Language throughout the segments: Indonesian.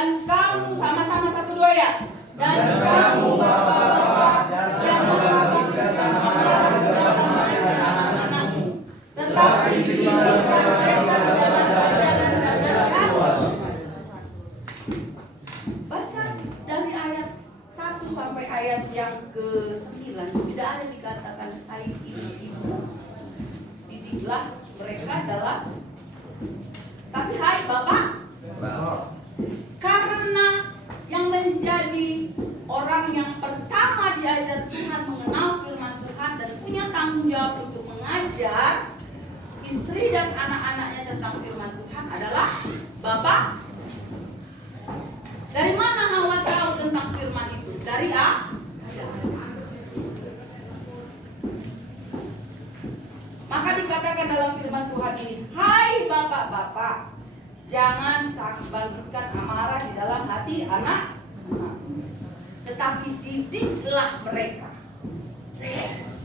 Dan kamu sama-sama 1-2 ya. Dan kamu bapak-bapak yang memperhatikan anak-anakmu, tetapi didikkan mereka dalam ajaran dan nasihat. Baca dari ayat 1 sampai ayat yang ke-9. Tidak ada dikatakan hai ibu-ibu, didiklah mereka dalam, tapi hai bapak. Karena yang menjadi orang yang pertama diajar Tuhan mengenal firman Tuhan dan punya tanggung jawab untuk mengajar istri dan anak-anaknya tentang firman Tuhan adalah bapak. Dari mana Hawa tahu tentang firman itu? Dari Maka dikatakan dalam firman Tuhan ini, hai bapak-bapak, jangan bangkitkan amarah di dalam hati anak, tetapi didiklah mereka.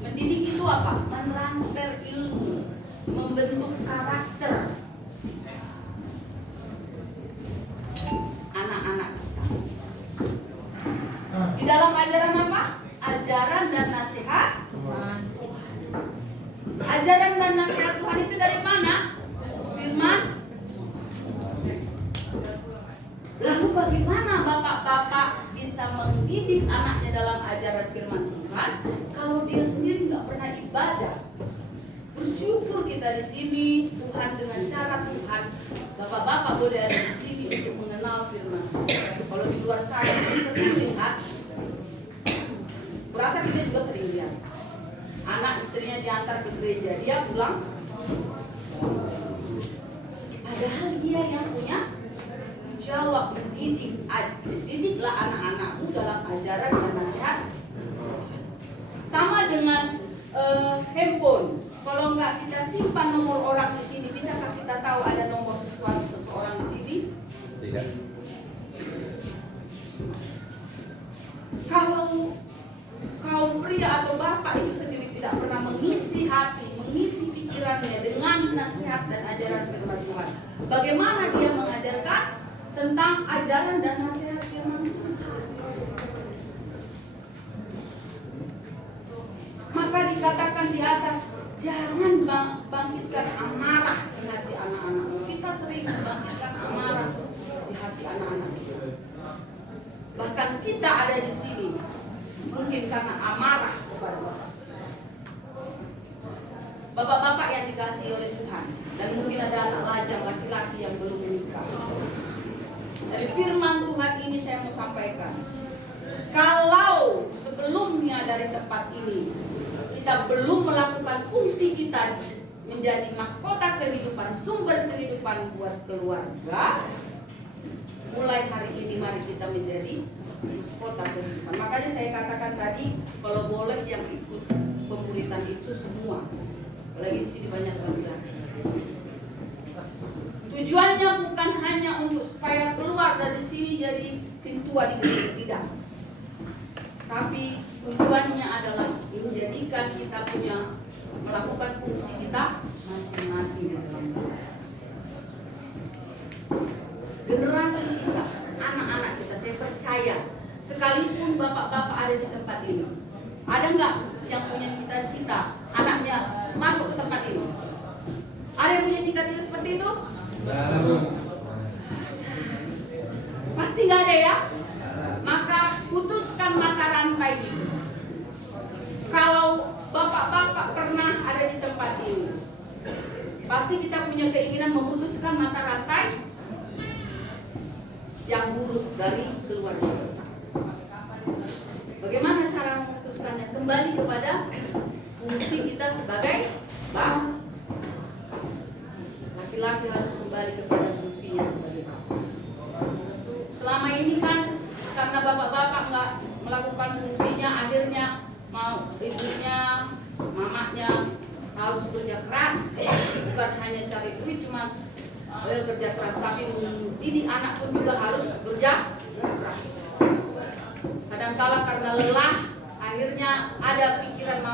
Mendidik itu apa? Mentransfer ilmu, membentuk karakter anak-anak kita. Di dalam ajaran apa? Ajaran dan nasihat Tuhan. Ajaran dan nasihat Tuhan itu dari mana? Firman. Lalu bagaimana bapak-bapak bisa mendidik anaknya dalam ajaran firman Tuhan kalau dia sendiri nggak pernah ibadah? Bersyukur kita di sini Tuhan dengan cara Tuhan. Bapak-bapak boleh ada di sini untuk mengenal firman Tuhan. Kalau di luar sana kita sering lihat, kurasa kita juga sering lihat anak istrinya diantar ke gereja, dia pulang, padahal dia yang punya jawab mendidik. Didiklah anak-anakmu dalam ajaran dan nasihat. Sama dengan handphone. Kalau nggak kita simpan nomor orang di sini, bisakah kita tahu ada nomor seseorang di sini? Tidak. Kalau kaum pria atau bapak itu sendiri tidak pernah mengisi hati, mengisi pikirannya dengan nasihat dan ajaran firman Tuhan, bagaimana dia mengajarkan tentang ajaran dan nasihat firman Tuhan? Maka dikatakan di atas, jangan bangkitkan amarah di hati anak-anak. Kita sering membangkitkan amarah di hati anak-anak. Bahkan kita ada di sini mungkin karena amarah kepada Bapak. Bapak-bapak yang dikasihi oleh Tuhan, dan mungkin ada anak lajang laki-laki yang belum menikah. Dari firman Tuhan ini saya mau sampaikan, kalau sebelumnya dari tempat ini kita belum melakukan fungsi kita menjadi mahkota kehidupan, sumber kehidupan buat keluarga, mulai hari ini mari kita menjadi mahkota kehidupan. Makanya saya katakan tadi, kalau boleh yang ikut pemuritan itu semua, apalagi di sini banyak banget. Tujuannya bukan hanya untuk supaya keluar dari sini jadi sintua di gereja, tidak. Tapi tujuannya adalah menjadikan kita punya melakukan fungsi kita masing-masing. Generasi kita, anak-anak kita, saya percaya sekalipun bapak-bapak ada di tempat ini, ada nggak yang punya cita-cita anaknya masuk ke tempat ini? Ada yang punya cita-cita seperti itu? Pasti nggak ada ya? Maka putuskan mata rantai ini. Kalau bapak-bapak pernah ada di tempat ini, pasti kita punya keinginan memutuskan mata rantai yang buruk dari keluarga kita. Bagaimana cara memutuskannya? Kembali kepada fungsi kita sebagai bapak. Laki-laki harus kembali kepada fungsinya sebagai bapak. Selama ini kan karena bapak-bapak nggak melakukan fungsinya, akhirnya mau ibunya, mamanya harus kerja keras, bukan hanya cari duit, cuma kerja keras, tapi mendidik anak pun juga harus kerja keras. Kadang-kala karena lelah, akhirnya ada pikiran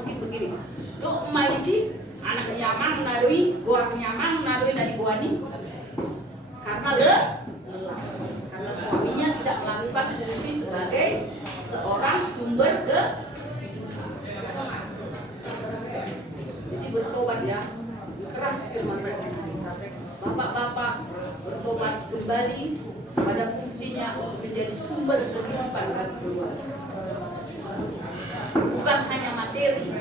mungkin begini, tuh maisi anak nyaman narui, gua nyaman narui dari buani, karena lelah, karena sebagai seorang sumber Jadi bertobat ya, keras firman Tuhan. Bapak-bapak bertobat kembali pada fungsinya untuk menjadi sumber kehidupan bagi keluarga. Bukan hanya materi,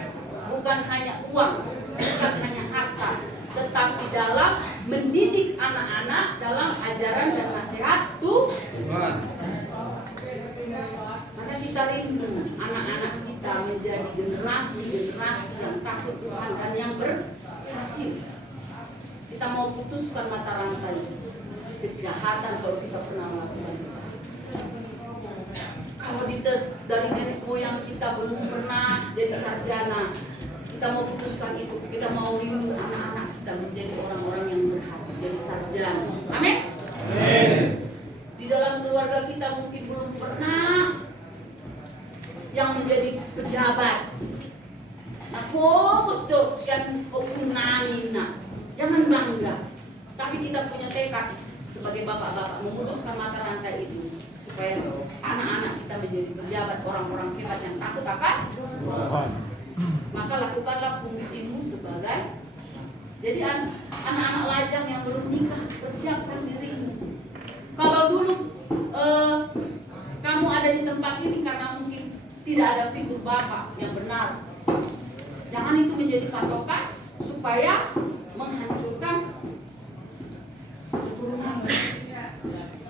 bukan hanya uang, bukan hanya harta, tetapi dalam mendidik anak-anak dalam ajaran dan nasihat Tuhan. Karena kita rindu anak-anak kita menjadi generasi-generasi yang takut Tuhan dan yang berhasil. Kita mau putuskan mata rantai kejahatan kalau kita pernah melakukan kejahatan. Kalau dari nenek moyang kita belum pernah jadi sarjana, kita mau putuskan itu. Kita mau rindu anak-anak kita menjadi orang-orang yang berhasil jadi sarjana. Amin. Di dalam keluarga kita mungkin belum pernah yang menjadi pejabat. Nah, fokus tuh kan okunanina. Jangan bangga. Tapi kita punya tekad sebagai bapak-bapak memutuskan mata rantai itu supaya anak-anak kita menjadi pejabat, orang-orang hebat yang takut akan Tuhan. Maka lakukanlah fungsimu sebagai jadi anak-anak lajang yang belum nikah, persiapkan dirimu. Kalau dulu kamu ada di tempat ini karena mungkin tidak ada figur bapak yang benar, jangan itu menjadi patokan supaya menghancurkan keturunan.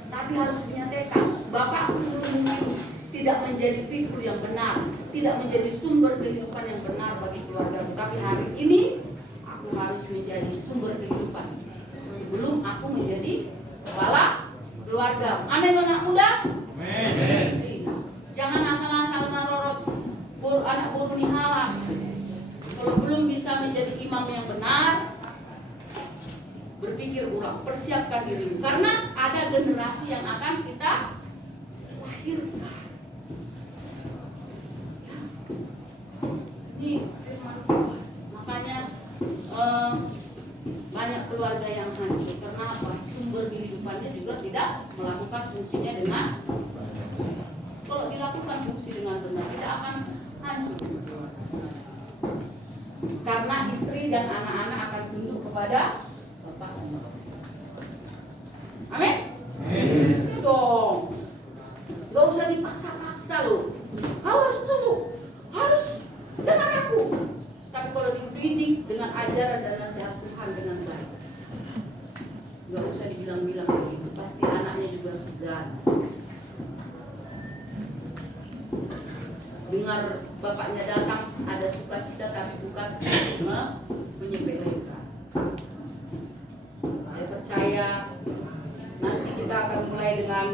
Tapi harus punya tekad. Bapak dulu mungkin tidak menjadi figur yang benar, tidak menjadi sumber kehidupan yang benar bagi keluarga. Tapi hari ini aku harus menjadi sumber kehidupan sebelum aku menjadi kepala keluarga. Amin, anak muda. Amin. Jangan asal-asal narorot anak buru nihala. Kalau belum bisa menjadi imam yang benar, berpikir ulang, persiapkan dirimu. Karena ada generasi yang akan kita lahirkan. Ini firman Tuhan. Makanya banyak keluarga yang hancur. Karena apa? Sumber kehidupannya juga tidak melakukan fungsinya dengan. Kalau dilakukan fungsi dengan benar, tidak akan hancur. Karena istri dan anak-anak akan tunduk kepada bapak. Amin? Amin. Dong. Gak usah dipaksa-paksa loh. Kau harus tunduk, harus dengar aku. Tapi kalau dididik dengan ajaran dan nasihat Tuhan dengan baik, gak usah dibilang-bilang begitu. Pasti anaknya juga segan. Dengar bapaknya datang ada sukacita tapi bukan menyepelekan. Saya percaya nanti kita akan mulai dengan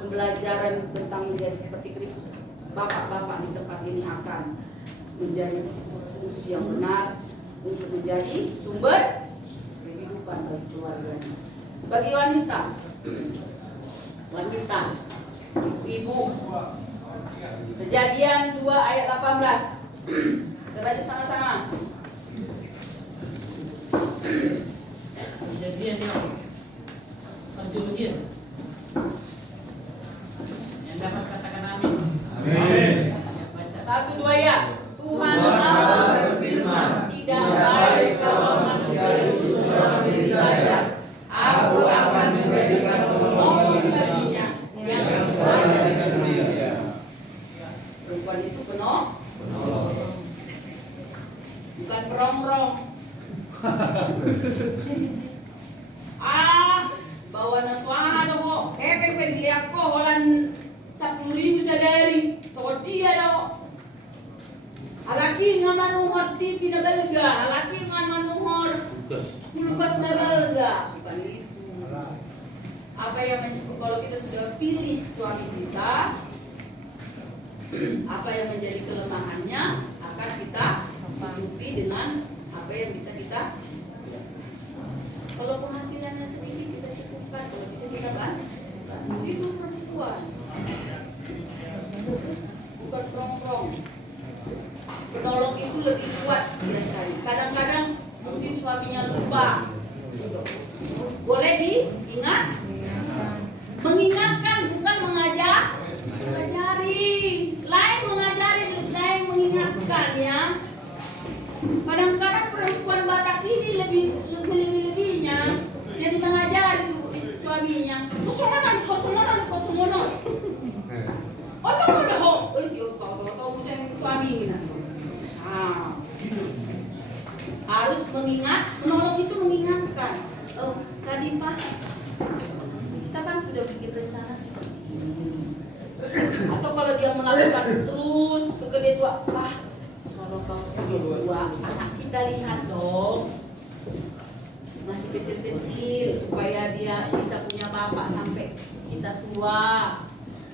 pembelajaran tentang menjadi seperti Kristus. Bapak-bapak di tempat ini akan menjadi fungsi yang benar untuk menjadi sumber kehidupan bagi keluarganya. Bagi wanita, ibu, Kejadian 2 ayat 18. Kita baca sama-sama. Kejadian Sambil yang dapat katakan amin. Amin. Baca. 1, 2 ya. Tuhan Allah berfirman, tidak baik kalau manusia itu seorang diri saja. Aku akan menjadikan penolong baginya yang sesuai dengan dia. Perempuan itu penolong, bukan perongrong. Bawa naswahana kok. Kan dilihat kok holan 10.000 sadari. Toko dia daw. Halaki nga manuhor TV na balga. Halaki nga manuhor kulkas na balga. Bukan itu. Apa yang kalau kita sudah pilih suami kita, apa yang menjadi kelemahannya akan kita tutupi dengan apa yang bisa kita. Kalau penghasilannya sedikit kita cukupkan, kalau bisa kita bantu. Itu perempuan, bukan perong-perong. Penolong itu lebih kuat biasanya. Kadang-kadang mungkin suaminya lupa. Boleh diingat, mengingatkan bukan mengajak. mengingat, menolong itu mengingatkan. Oh, tadi Pak, kita kan sudah bikin rencana seperti ini. Atau kalau dia melakukan terus ke tua, Pak, kalau kau ke tua, anak kita lihat dong, masih kecil-kecil, supaya dia bisa punya bapak sampai kita tua.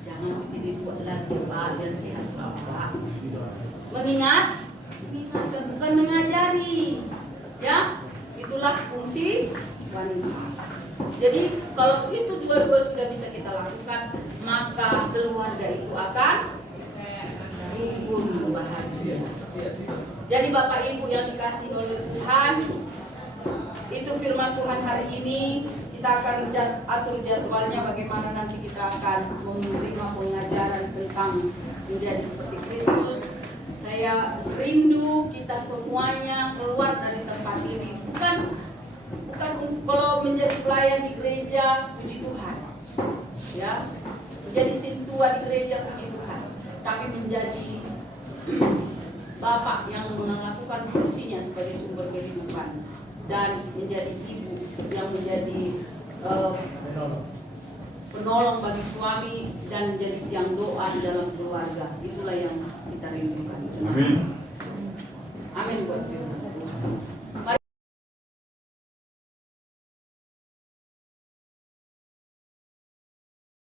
Jangan bikin tua lagi Pak, biar sehat Bapak. Mengingat, bukan mengajari, ya, itulah fungsi wanita. Jadi kalau itu dua-dua sudah bisa kita lakukan, maka keluarga itu akan rukun bahagia. Jadi Bapak Ibu yang dikasihi oleh Tuhan, itu firman Tuhan hari ini. Kita akan atur jadwalnya bagaimana nanti kita akan menerima pengajaran tentang menjadi seperti Kristus. Saya rindu kita semuanya keluar dari tempat ini, bukan kalau menjadi pelayan di gereja, puji Tuhan, ya, menjadi sintua di gereja, puji Tuhan, tapi menjadi bapak yang melakukan fungsinya sebagai sumber kehidupan, dan menjadi ibu yang menjadi penolong bagi suami dan menjadi tiang doa di dalam keluarga. Itulah yang kita rindukan. Amin. Amin buat kita.